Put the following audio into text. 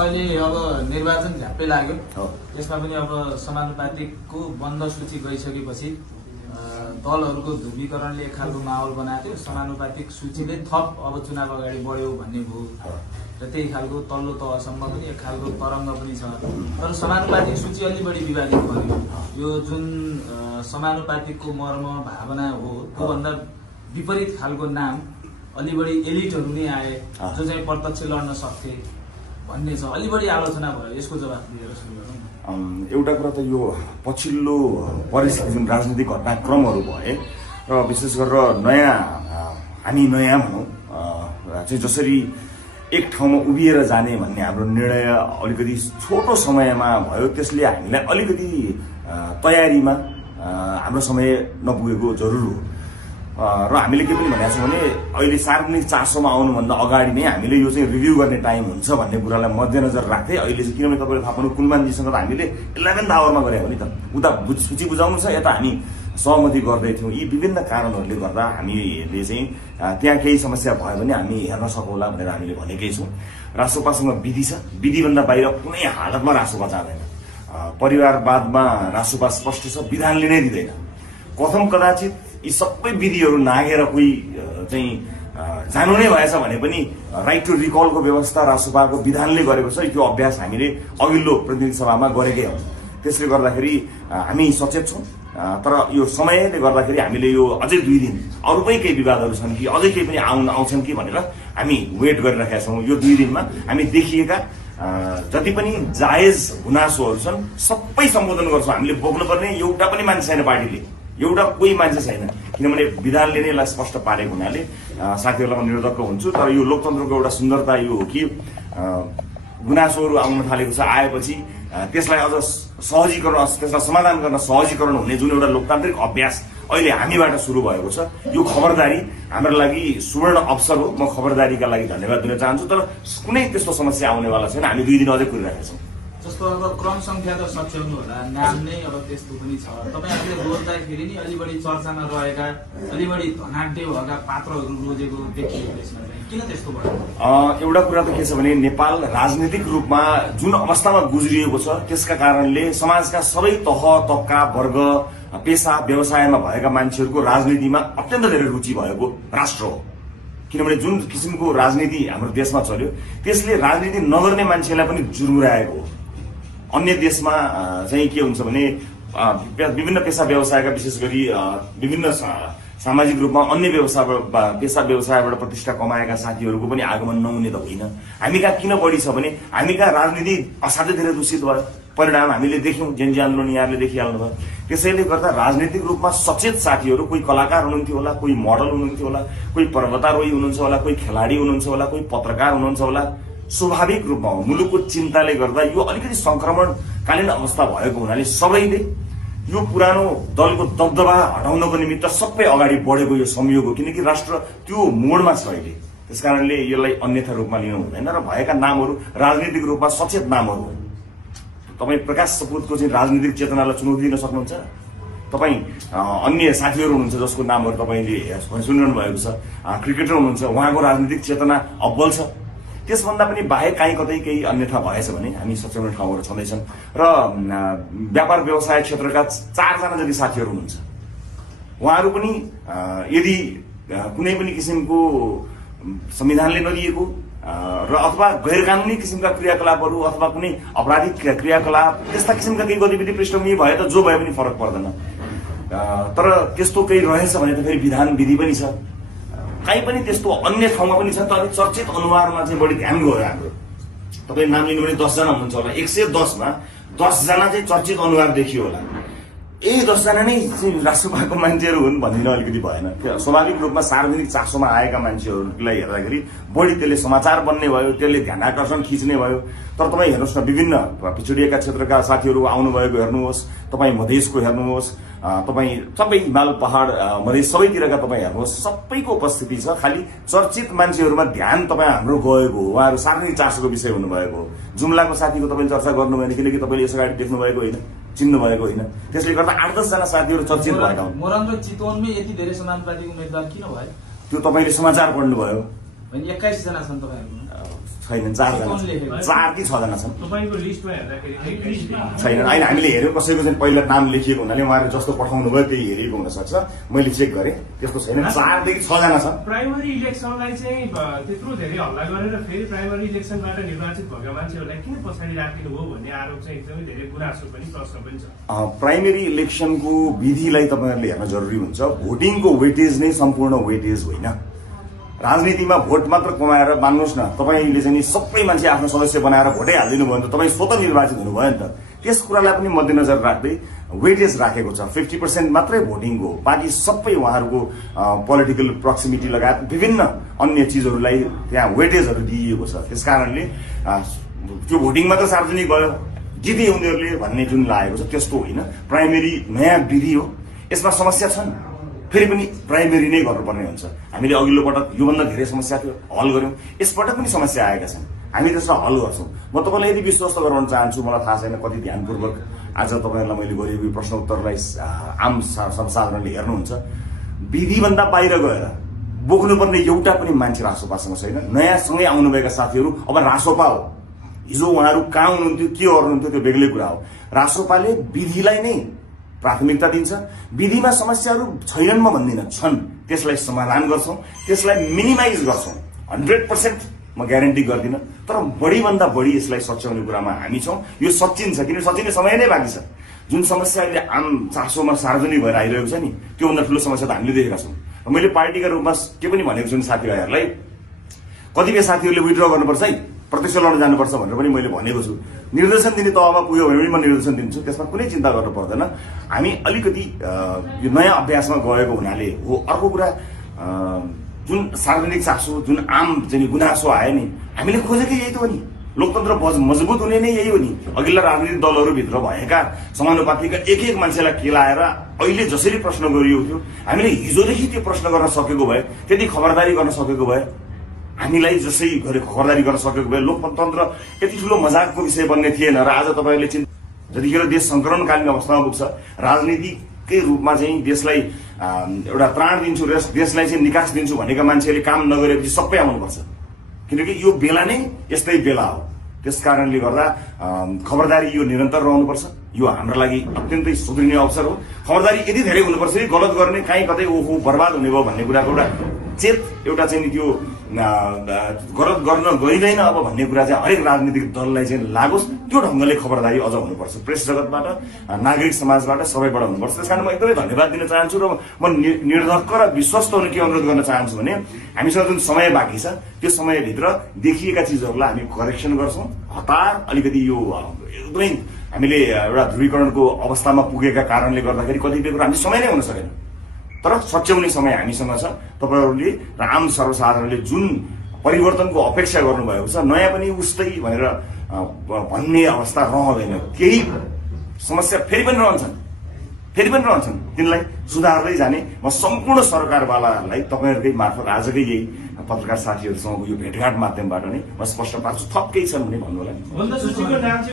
अहिले अब निर्वाचन झ्याप्पै लाग्यो। त्यसमा पनि अब समानुपातिकको बन्द सूची गइसकेपछि दलहरूको ध्रुवीकरणले एक खालको माहौल बनाएको थियो। समानुपातिक सूचीले थप अब चुनाव अगाडि बढ्यो भन्ने भयो र त्यही खालको तल्लो तहसम्म पनि एक खालको तरङ्ग पनि छ। तर समानुपातिक सूची अलि बढी विवादित बन्यो। यो जुन समानुपातिकको मर्म भावना हो त्योभन्दा विपरीत खालको नाम अलि बढी एलिटहरू नै आए जो चाहिँ प्रत्यक्ष लड्न सक्थे भन्ने छ। अलि बढी आलोचना भयो। यसको जवाफ दिएर सुरु गरौँ। एउटा कुरा त यो पछिल्लो परिस्थिति जुन राजनीतिक घटनाक्रमहरू भए र विशेष गरेर हामी नयाँ भनौँ चाहिँ जसरी एक ठाउँमा उभिएर जाने भन्ने हाम्रो निर्णय अलिकति छोटो समयमा भयो। त्यसले हामीलाई अलिकति तयारीमा हाम्रो समय नपुगेको जरुर हो र हामीले के पनि भनेको छौँ भने अहिले सार्वजनिक चासोमा आउनुभन्दा अगाडि नै हामीले यो चाहिँ रिभ्यू गर्ने टाइम हुन्छ भन्ने कुरालाई मध्यनजर राख्दै अहिले चाहिँ किनभने तपाईँले थाहा पाउनु कुलमानजीसँग त हामीले 11th आवरमा गऱ्यौँ नि त। उता सूची बुझाउनु छ यता हामी सहमति गर्दै थियौँ। यी विभिन्न कारणहरूले गर्दा हामीले चाहिँ त्यहाँ केही समस्या भयो भने हामी हेर्न सकौँला भनेर हामीले भनेकै छौँ। रासोपासँग विधि छ। विधिभन्दा बाहिर कुनै हालतमा रासोपा जाँदैन। परिवारवादमा रासोपा स्पष्ट छ। विधानले नै दिँदैन। कथम कदाचित यी सबै विधिहरू नागेर कोही चाहिँ जानु नै भएछ भने पनि राइट टु रिकलको व्यवस्था रासोपाको विधानले गरेको छ। त्यो अभ्यास हामीले अघिल्लो प्रतिनिधि सभामा गरेकै हौँ। त्यसले गर्दाखेरि हामी सचेत छौँ। तर यो समयले गर्दाखेरि हामीले यो अझै 2 दिन अरूकै केही विवादहरू छन् कि अझै केही पनि आउँछन् कि भनेर हामी वेट गरिरहेका छौँ। यो 2 दिनमा हामी देखिएका जति पनि जायज गुनासोहरू छन् सबै सम्बोधन गर्छौँ। हामीले बोक्नुपर्ने एउटा पनि मान्छे छैन। पार्टीले एउटा कोही मान्छे छैन। किनभने विधानले नै यसलाई स्पष्ट पारेको हुनाले साथीहरूलाई निरोधक हुन्छु। तर यो लोकतन्त्रको एउटा सुन्दरता यो हो कि गुनासोहरू आउन थालेको छ। आएपछि त्यसलाई अझ सहजीकरण त्यसलाई समाधान गर्न सहजीकरण हुने जुन एउटा लोकतान्त्रिक अभ्यास अहिले हामीबाट सुरु भएको छ यो खबरदारी हाम्रो लागि सुवर्ण अवसर हो। म खबरदारीका लागि धन्यवाद दिन चाहन्छु। तर कुनै त्यस्तो समस्या आउनेवाला छैन। हामी 2 दिन अझै कुरिरहेका छौँ। जस्तो अब क्रम संख्या त सच्याउनु होला। नाम नै अब त्यस्तो पनि छ। तपाईँहरूले रोज्दाखेरि नि अलि बढी चर्चामा रहेका अलि बढी धनाढ्य भएका पात्रहरू रोजेको देखियो। त्यसमा किन त्यस्तो भयो? एउटा कुरा त के छ भने नेपाल राजनीतिक रूपमा जुन अवस्थामा गुज्रिएको छ त्यसका कारणले समाजका सबै तह तबका वर्ग पेसा व्यवसायमा भएका मान्छेहरूको राजनीतिमा अत्यन्त धेरै रुचि भएको राष्ट्र हो। किनभने जुन किसिमको राजनीति हाम्रो देशमा चल्यो त्यसले राजनीति नगर्ने मान्छेलाई पनि जुर्मुराएको हो। अन्य देशमा चाहिँ के हुन्छ भने विभिन्न पेसा व्यवसायका विशेष गरी विभिन्न सामाजिक रूपमा अन्य पेसा व्यवसायबाट प्रतिष्ठा कमाएका साथीहरूको पनि आगमन नहुने त होइन। हामी कहाँ किन बढी छ भने हामी कहाँ राजनीति असाध्यै धेरै दूषित भयो। परिणाम हामीले देख्यौँ। जेनजी आन्दोलन यहाँले देखिहाल्नुभयो। त्यसैले गर्दा राजनीतिक रूपमा सचेत साथीहरू कोही कलाकार हुनुहुन्थ्यो होला, कोही मोडल हुनुहुन्थ्यो होला, कोही पर्वतारोही हुनुहुन्छ होला, कोही खेलाडी हुनुहुन्छ होला, कोही पत्रकार हुनुहुन्छ होला। स्वाभाविक रूपमा मुलुकको चिन्ताले गर्दा यो अलिकति संक्रमणकालीन अवस्था भएको हुनाले सबैले यो पुरानो दलको दबदबा हटाउनको निमित्त सबै अगाडि बढेको यो संयोग हो। किनकि राष्ट्र त्यो मोडमा छ अहिले। त्यसकारणले यसलाई अन्यथा रूपमा लिनु हुँदैन र भएका नामहरू राजनीतिक रूपमा सचेत नामहरू हो। तपाईँ प्रकाश सपुतको चाहिँ राजनीतिक चेतनालाई चुनौती दिन सक्नुहुन्छ? तपाईँ अन्य साथीहरू हुनुहुन्छ जसको नामहरू तपाईँले सुनिरहनु भएको छ, क्रिकेटर हुनुहुन्छ, उहाँको राजनीतिक चेतना अब्बल छ। त्यसभन्दा पनि बाहेक काहीँ कतै केही अन्यथा भएछ भने हामी सच्याउने ठाउँहरू छँदैछन्। र व्यापार व्यवसाय क्षेत्रका 4 जना जति साथीहरू हुनुहुन्छ उहाँहरू पनि यदि कुनै पनि किसिमको संविधानले नदिएको र अथवा गैर कानुनी किसिमका क्रियाकलापहरू अथवा कुनै आपराधिक क्रियाकलाप त्यस्ता किसिमका केही गतिविधि पृष्ठभूमि भए त जो भए पनि फरक पर्दैन। तर त्यस्तो केही रहेछ भने त फेरि विधान विधि पनि छ। कहीँ पनि त्यस्तो अन्य ठाउँमा पनि छ। तर चर्चित अनुहारमा चाहिँ बढी ध्यान गयो हाम्रो। तपाईँ नाम लिनु भने 10 जना हुनुहुन्छ होला। 110 मा 10 जना चाहिँ चर्चित अनुहार देखियो होला। 10 जना नै राष्ट्रपाको मान्छेहरू हुन् भनिदिन अलिकति भएन। स्वाभाविक रूपमा सार्वजनिक चासोमा आएका मान्छेहरूलाई हेर्दाखेरि बढी त्यसले समाचार बन्ने भयो, त्यसले ध्यान आकर्षण खिच्ने भयो। तर तपाईँ हेर्नुहोस् न विभिन्न पिछडिएका क्षेत्रका साथीहरू आउनुभएको हेर्नुहोस्, तपाईँ मधेसको हेर्नुहोस्, तपाईँ सबै हिमाल पहाड मधेस सबैतिरका तपाईँ हेर्नुहोस् सबैको उपस्थिति छ। खालि चर्चित मान्छेहरूमा ध्यान तपाईँ हाम्रो गएको हो। उहाँहरू सार्वजनिक चासोको विषय हुनुभएको हो। जुम्लाको साथीको तपाईँले चर्चा गर्नु भएन किनकि तपाईँले यस अगाडि देख्नु भएको होइन, चिन्नु भएको होइन। त्यसले गर्दा 8-10 जना साथीहरू चर्चित भएका हुन्। मोरङ र चितवनमै यति धेरै समानुपातिक उम्मेदवार किन भयो? त्यो तपाईँले समाचार पढ्नुभयो। 21 जना छन् तपाईँहरू। छ छैनन्, 4 जना छन्। 4 कि 6 जना छन्। तपाईको लिस्टमा हेर्दाखेरि छैन। होइन, हामीले हेर्यो कसैको चाहिँ पहिला नाम लेखिएको हुनाले उहाँहरूले जस्तो पठाउनु भयो त्यही हेरिएको हुनसक्छ। मैले चेक गरेँ, त्यस्तो छैन। 4 देखि 6 जना छन्। प्राइमरी इलेक्सनलाई चाहिँ त्यत्रो धेरै हल्ला गरेर फेरि प्राइमरी इलेक्सनबाट निर्वाचित भएका मान्छेहरूलाई किन पछाडि राखिनु हो भन्ने आरोप चाहिँ एकदमै धेरै गुनासो पनि प्रश्न पनि छ। प्राइमेरी इलेक्सनको विधिलाई तपाईँहरूले हेर्न जरुरी हुन्छ। भोटिङको वेटेज नै सम्पूर्ण वेटेज होइन। राजनीतिमा भोट मात्र कमाएर मान्नुहोस् न, तपाईँले चाहिँ सबै मान्छे आफ्नो सदस्य बनाएर भोटै हालिदिनु भयो भने त तपाईँ स्वतः निर्वाचित हुनुभयो नि त। त्यस कुरालाई पनि मध्यनजर राख्दै वेटेज राखेको छ। 50% मात्रै भोटिङको, बाँकी सबै उहाँहरूको पोलिटिकल प्रोक्सिमिटी लगायत विभिन्न अन्य चिजहरूलाई त्यहाँ वेटेजहरू दिइएको छ। त्यस कारणले त्यो भोटिङ मात्र सार्वजनिक भयो जिते उनीहरूले भन्ने जुन लागेको छ त्यस्तो होइन। प्राइमेरी नयाँ विधि हो, यसमा समस्या छन्, फेरि पनि प्राइमेरी नै गर्नुपर्ने हुन्छ। हामीले अघिल्लो पटक योभन्दा धेरै समस्या थियो, हल गर्यौं। यसपटक पनि समस्या आएका छन्, हामी त्यसलाई हल गर्छौं। म तपाईँलाई यदि विश्वस्त गराउन चाहन्छु, मलाई थाहा छैन कति ध्यानपूर्वक आज तपाईँहरूलाई मैले गरेको प्रश्न उत्तरलाई आम सर्वसाधारणले हेर्नुहुन्छ। विधिभन्दा बाहिर गएर बोक्नुपर्ने एउटा पनि मान्छे रासोपासँग छैन। नयाँ सँगै आउनुभएका साथीहरू अब रासोपा हो। हिजो उहाँहरू कहाँ हुनुहुन्थ्यो, के गर्नुहुन्थ्यो त्यो बेग्लै कुरा हो। रासोपाले विधिलाई नै प्राथमिकता दिन्छ। विधिमा समस्याहरू छैनन् म भन्दिनँ, छन्। त्यसलाई समाधान गर्छौं, त्यसलाई मिनिमाइज गर्छौं। 100% म ग्यारेन्टी गर्दिनँ, तर बढीभन्दा बढी यसलाई सच्याउने कुरामा हामी छौं। यो सचिन्छ, किनभने सचिने समय नै बाँकी छ। जुन समस्या अहिले आम चासोमा सार्वजनिक भएर आइरहेको छ नि, त्योभन्दा ठूलो समस्या त हामीले देखेका छौं। मैले पार्टीका रूपमा के पनि भनेको छु साथीभाइहरूलाई, कतिपय साथीहरूले विथड्र गर्नुपर्छ है, प्रत्यक्ष लड्न जानुपर्छ भनेर पनि मैले भनेको छु। निर्देशन दिने तहमा पुग्यो भने पनि म निर्देशन दिन्छु, त्यसमा कुनै चिन्ता गर्नु पर्दैन। हामी अलिकति यो नयाँ अभ्यासमा गएको हुनाले हो। अर्को कुरा, जुन सार्वजनिक चासो, जुन आम चाहिँ गुनासो आयो नि, हामीले खोजेकै यही त हो नि। लोकतन्त्र मजबुत हुने नै यही हो नि। अघिल्ला राजनीतिक दलहरूभित्र भएका समानुपातिका एक मान्छेलाई केलाएर अहिले जसरी प्रश्न गरिएको थियो, हामीले हिजोदेखि त्यो प्रश्न गर्न सकेको भए, त्यति खबरदारी गर्न सकेको भए, हामीलाई जसै गरे खबरदारी गर्न सकेको भए लोकतन्त्र यति ठूलो मजाकको विषय बन्ने थिएन। र आज तपाईँहरूले जतिखेर देश संक्रमणकालीन अवस्थामा पुग्छ, राजनीतिकै रूपमा चाहिँ देशलाई एउटा त्राण दिन्छु र देशलाई चाहिँ निकास दिन्छु भनेका मान्छेले काम नगरेपछि सबै आउनुपर्छ, किनकि यो बेला नै यस्तै बेला हो। त्यसकारणले गर्दा खबरदारी यो निरन्तर रहनुपर्छ। यो हाम्रो लागि अत्यन्तै सुध्रिने अवसर हो। खबरदारी यति धेरै हुनुपर्छ कि गलत गर्ने, कहीँ कतै ओहो बर्बाद हुने भयो भन्ने कुराको एउटा चेत, एउटा चाहिँ त्यो गलत गर्न गरिँदैन अब भन्ने कुरा चाहिँ हरेक राजनीतिक दललाई चाहिँ लागोस्। त्यो ढंगले खबरदारी अझ हुनुपर्छ। प्रेस जगतबाट, नागरिक समाजबाट, सबैबाट हुनुपर्छ। त्यसकारण म एकदमै धन्यवाद दिन चाहन्छु र म निर्धक्क र विश्वस्त हुन के अनुरोध गर्न चाहन्छु भने, हामीसँग जुन समय बाँकी छ त्यो समयभित्र देखिएका चिजहरूलाई हामी करेक्सन गर्छौं। हतार अलिकति यो एकदमै हामीले एउटा ध्रुवीकरणको अवस्थामा पुगेका कारणले गर्दाखेरि कतिपय कुरा हामी समय नै हुन सकेन, तर सच्याउने समय हामीसँग छ। तपाईहरूले र आम सर्वसाधारणले जुन परिवर्तनको अपेक्षा गर्नुभएको छ, नयाँ पनि उस्तै भनेर भन्ने अवस्था रहँदैन। केही समस्या फेरि पनि रहन्छन्, तिनलाई सुधार्दै जाने म सम्पूर्ण सरकारवालाहरूलाई तपाईहरुकै मार्फत आजकै यही पत्रकार साथीहरुसँग यो भेटघाट माध्यमबाट नै म स्पष्ट पार्छु। थप केही छन् भने भन्नु होला।